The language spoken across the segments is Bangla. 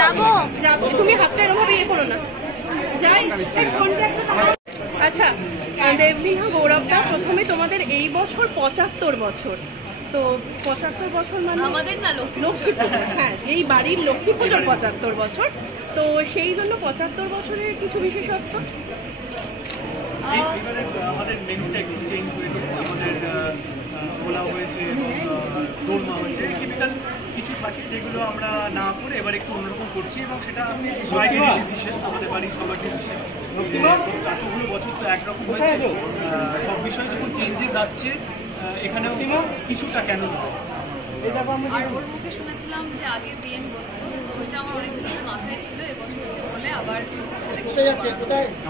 যাবো যাবো, তুমি হাতটা এরকম ভাবে ইয়ে করো না। যাই আচ্ছা, দেবলীনা গৌরবদা, প্রথমে তোমাদের এই বছর ৭৫ বছর, তো ৭৫ বছর মানে আমাদের না লক্ষ্মী পুজো, হ্যাঁ এই বাড়ির লক্ষ্মী পুজোর ৭৫ বছর, তো সেই জন্য ৭৫ বছরের কিছু বিশেষত্ব। আমাদের মেনুটা একটু চেঞ্জ হয়েছে, আমাদের ছোলা হয়েছে, দোলমা হয়েছে, টিপিক্যাল কিছু থাকে যেগুলো আমরা না করে এবার একটু অন্যরকম করছি, এবং সেটা সবাইয়ের ডিসিশন, আমাদের বাড়ির সবার ডিসিশন। এতগুলো বছর তো একরকম হয়েছে, সব বিষয়ে যখন চেঞ্জেস আসছে এখানেও কিছুটা কেন না। আর ওর মুখে শুনেছিলাম যে আগে বিএন বসতো, ওইটা আমার অনেক কিছু মাথায় ছিল, এবং বলে আবার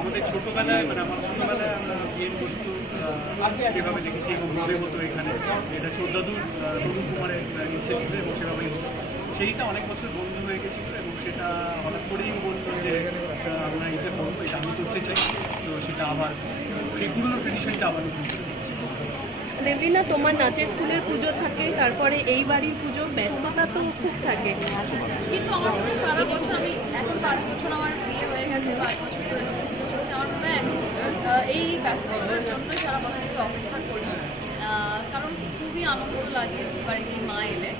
আমাদের ছোটবেলায়, মানে আমার ছোটবেলায় আমরা বিএন বস্তু সেভাবে দেখেছি এবং ভাবে হতো এখানে। এটা ছোটদাদুর তরুণ কুমারের ইচ্ছে ছিল এবং সেভাবেই হতো। সেইটা অনেক বছর বন্ধ হয়ে গেছিল, এবং সেটা হঠাৎ করেই বলতো যে আমরা এটা করবো, এটা আমি করতে চাই। তো সেটা আবার সেই পুরনো ট্রেডিশনটা আবার নতুন করে দিচ্ছি। দেবলীনা, তোমার নাচের স্কুলের পুজো থাকে, তারপরে এই বাড়ির পুজো, ব্যস্ততা তো খুব থাকে, কিন্তু আমার মনে হয় সারা বছর, আমি এখন 5 বছর আমার বিয়ে হয়ে গেছে, 5 বছর ধরে পুজো চলছে, আমার মনে হয় এই ব্যস্ততার জন্যই সারা বছর অপেক্ষা করি, কারণ খুবই আনন্দ লাগে দুই বাড়িতেই মা এলে,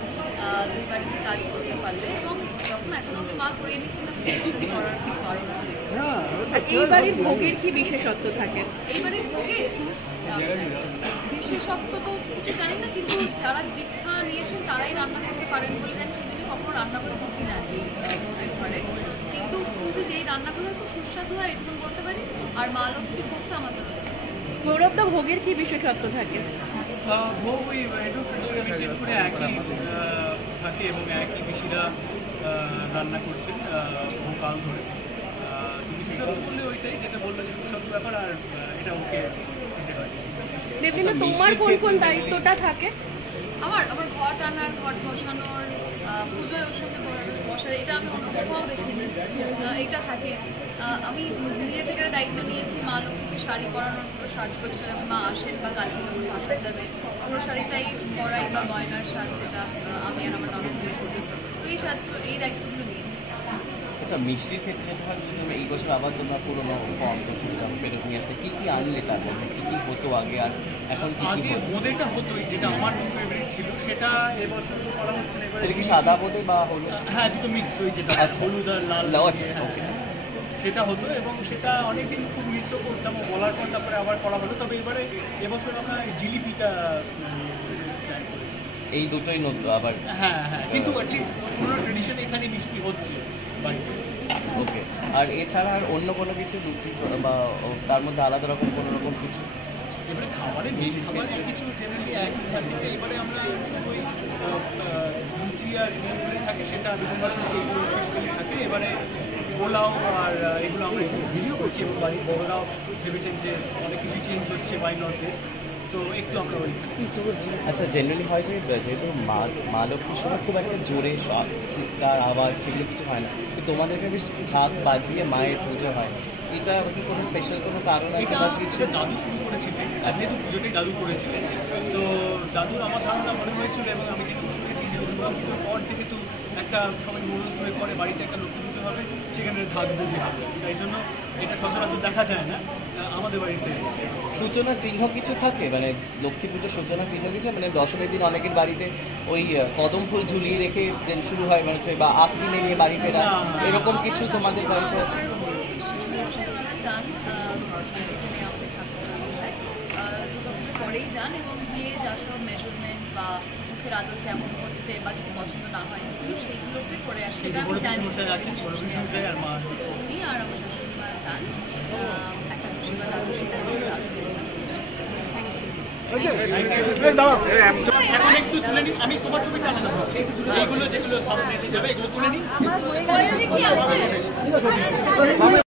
দুই বাড়িতে কাজ করতে পারলে, এবং যখন এখন ওকে মা করিয়ে নিচ্ছি না করার কারণ। এই বাড়ির ভোগের কি বিশেষত্ব থাকে? এই বাড়ির ভোগে বিশেষত্ব তো কিছু জানি না, কিন্তু যারা দীক্ষা নিয়েছেন তারাই রান্না করতে পারেন বলে জানি, সেই জন্য কখনো রান্না করে থাকি না একবারে, কিন্তু শুধু যেই রান্নাগুলো খুব সুস্বাদু হয় এটুকু বলতে পারি, আর মা লক্ষ্মী ভোগটা আমাদের। গৌরবদা, ভোগের কি বিশেষত্ব থাকে? ভোগ ওই ট্রেডিশনাল করে একই থাকে, এবং একই পিসিরা রান্না করছেন কাল ধরে। বিশেষত্ব বললে ওইটাই যেটা বললো যে সুস্বাদু ব্যাপার, আর এটা ওকে খেতে হয়। দেবলীনা, তোমার কোন কোন দায়িত্বটা থাকে? আমার ঘট আনার, ঘট বসানোর, পুজোয় ওর সঙ্গে বসার, এটা আমি অন্য কোথাও দেখিনি, এটা থাকে। আমি নিজে থেকে দায়িত্ব নিয়েছি মা লক্ষ্মীকে শাড়ি পরানোর, পুরো সাজগোজ, মা আসেন বা কালী পুজোর বাসায় যাবে, পুরো শাড়িটাই পরাই বা গয়নার সাজ, যেটা আমি আর আমার ননদ মিলে করি, তো এই সাজগুলো, এই দায়িত্বগুলো নিয়েছি। আচ্ছা, মিষ্টির ক্ষেত্রে যেটা হয়, যে এই বছর আবার তোমরা পুরোনো ফর্ম ফেরত নিয়ে আসলে কী কী আনলে, তার মধ্যে কী কী হতো আগে আর এখন কী কী আগে বোঁদেটা হতোই, যেটা আমার ফেভারিট ছিল, সেটা এবছর করা হচ্ছে না। সেটা কি সাদা বোঁদে বা হলুদ? হ্যাঁ, দুটো মিক্স হয়ে, যেটা হলুদ আর লাল, সেটা হতো, এবং সেটা অনেকদিন খুব মিসও করতাম, বলার পর তারপরে আবার করা হলো। তবে এবারে এবছর আমরা জিলিপিটা ট্রাই করেছি। এই দুটোই নতুন আবার? হ্যাঁ হ্যাঁ, কিন্তু অ্যাটলিস্ট পুরো ট্রেডিশন এখানে মিষ্টি হচ্ছে বাড়িতে। ওকে, আর এছাড়া আর অন্য কোনো কিছু রুচি বা তার মধ্যে আলাদা রকম কোনো রকম কিছু? এবারে খাবারের কিছু জেনারেলি একই থাকে, এবারে আমরা ওই লুচি আর ডিমগুলি থাকে, সেটা বিভিন্ন সঙ্গে থাকে। এবারে পোলাও আর এগুলো আমরা একটু ভিডিও করছি, এবং বাড়ির বড়রাও ভেবেছেন যে অনেক কিছু চেঞ্জ হচ্ছে বাই নট দিস, তো একটু আমরা ওই। আচ্ছা, জেনারেলি হয় যে যেহেতু মা লক্ষ্মীর সময় খুব একটা জোরে সব চিৎকার আওয়াজ সেগুলো কিছু হয় না, কিন্তু তোমাদেরকে বেশ ঢাক বাজিয়ে মায়ের পুজো হয়, এটা কি কোনো স্পেশাল কোনো কারণ আছে বা কিছু? দাদু শুরু করেছিলেন, যেহেতু পুজোটাই দাদু করেছিলেন, তো দাদুর আমার ধারণা মনে হয়েছিল, এবং আমি যেটুকু শুনেছি যে দুর্গা পুজোর পর থেকে তো একটা সবাই মনোজ হয়ে পরে বাড়িতে একটা লক্ষ্মী পুজো হবে, সেখানে ঢাক বুঝে হবে, তাই জন্য এটা সচরাচর দেখা যায় না আমাদের বাড়িতে। সূচনা চিহ্ন কিছু থাকে, মানে লক্ষ্মী পুজোর সূচনা চিহ্ন কিছু, মানে দশমীর দিন অনেকের বাড়িতে ওই কদম ফুল ঝুলিয়ে রেখে যে শুরু হয়, মানে বা আখ কিনে নিয়ে বাড়ি ফেরা, এরকম কিছু তোমাদের বাড়িতে আছে? পরেই যান, এবং গিয়ে যা সব মেজারমেন্ট বা মুখের আদর কেমন হচ্ছে বা যদি পছন্দ না হয় কিছু, সেইগুলোকে করে আসলে এটা আমি জানি। উনি আর আমার শাশুড়িমা যান একাদশী বা দ্বাদশী, এখন একটু তুলে নিই, আমি তোমার ছবিটা আলাদা করছি, এইগুলো যেগুলো থাম্বনেইলে যাবে এগুলো তুলে নিই।